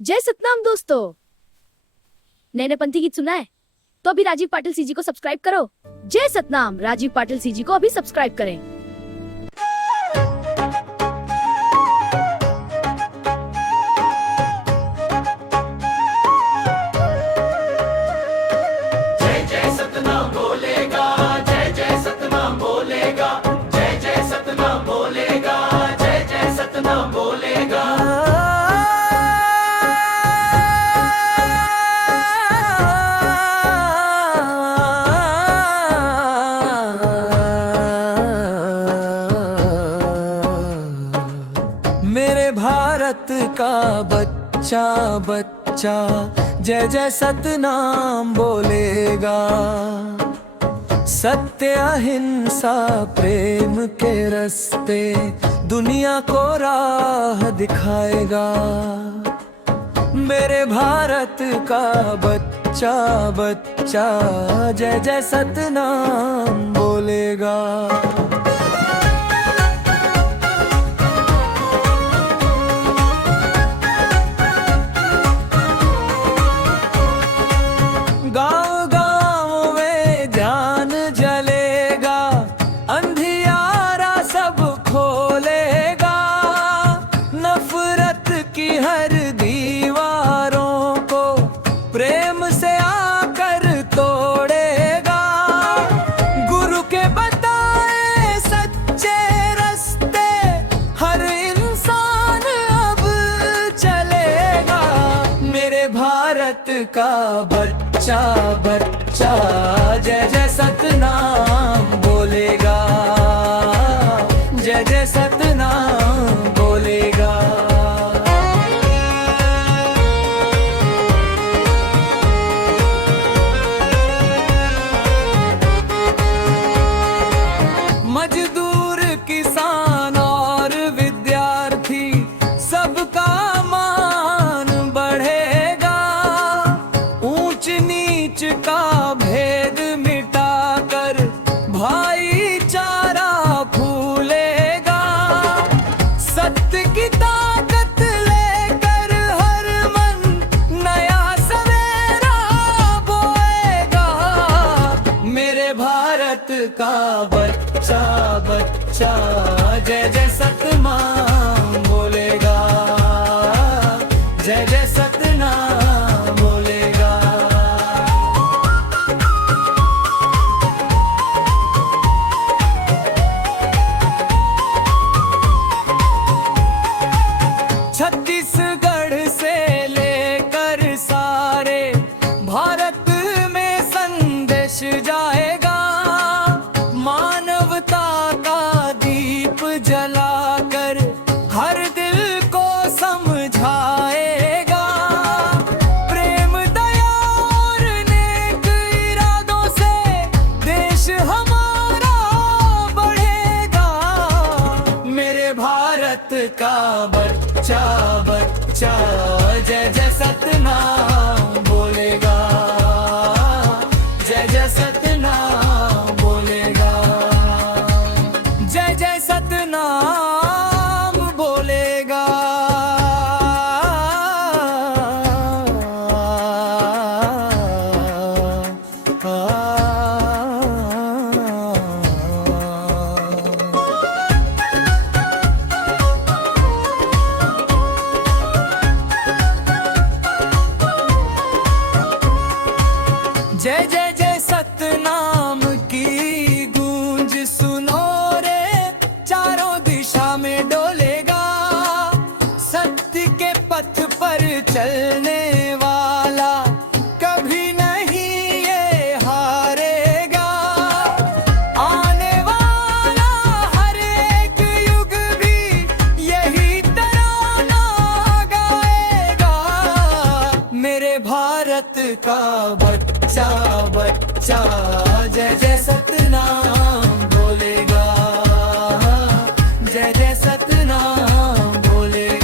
जय सतनाम दोस्तों। नए नए पंथी गीत सुना है तो अभी राजीव पाटिल सीजी को सब्सक्राइब करो। जय सतनाम। राजीव पाटिल सीजी को अभी सब्सक्राइब करें। जय जय सतनाम बोलेगा, जय जय सतनाम बोलेगा, जय जय सतनाम बोलेगा, जय जय सतनाम बोलेगा। मेरे भारत का बच्चा बच्चा जय जय सतनाम बोलेगा। सत्य अहिंसा प्रेम के रास्ते दुनिया को राह दिखाएगा। मेरे भारत का बच्चा बच्चा जय जय सतनाम बोलेगा। गाँव गाँव में ध्यान जलेगा, अंधियारा सब खोलेगा। नफरत की हर दीवारों को प्रेम से आकर तोड़ेगा। गुरु के बताए सच्चे रास्ते हर इंसान अब चलेगा। मेरे भारत का बच्चा बच्चा जय जय सतनाम बोलेगा। जय जय सतनाम बोलेगा। मजदूर किसान और विद्यार्थी सबका मान बढ़ेगा। ऊंच नीच का भेद मिटाकर भाईचारा फूलेगा। सत्य की ताकत लेकर हर मन नया सवेरा बोएगा। मेरे भारत का बच्चा बच्चा जय जय सतनाम बोलेगा। जय जय सतनाम बोलेगा। छत्तीसगढ़ से लेकर सारे भारत में संदेश जाएगा। मानवता का दीप जलाकर हर दिल को समझाएगा। प्रेम दया और नेक इरादों से देश हमारा बढ़ेगा। मेरे भारत का बच्चा बच्चा जय जय सतनाम बोलेगा। जय जय सतनाम बोलेगा। जय जय सतनाम बोलेगा। जय जय जय सतनाम की गूंज सुनो रे, चारों दिशा में डोलेगा। सत्य के पथ पर चलने वाला कभी नहीं ये हारेगा। आने वाला हर एक युग भी यही तराना गाएगा। मेरे भारत का बच्चा बच्चा जय जय सतनाम बोलेगा। जय जय सतनाम बोलेगा।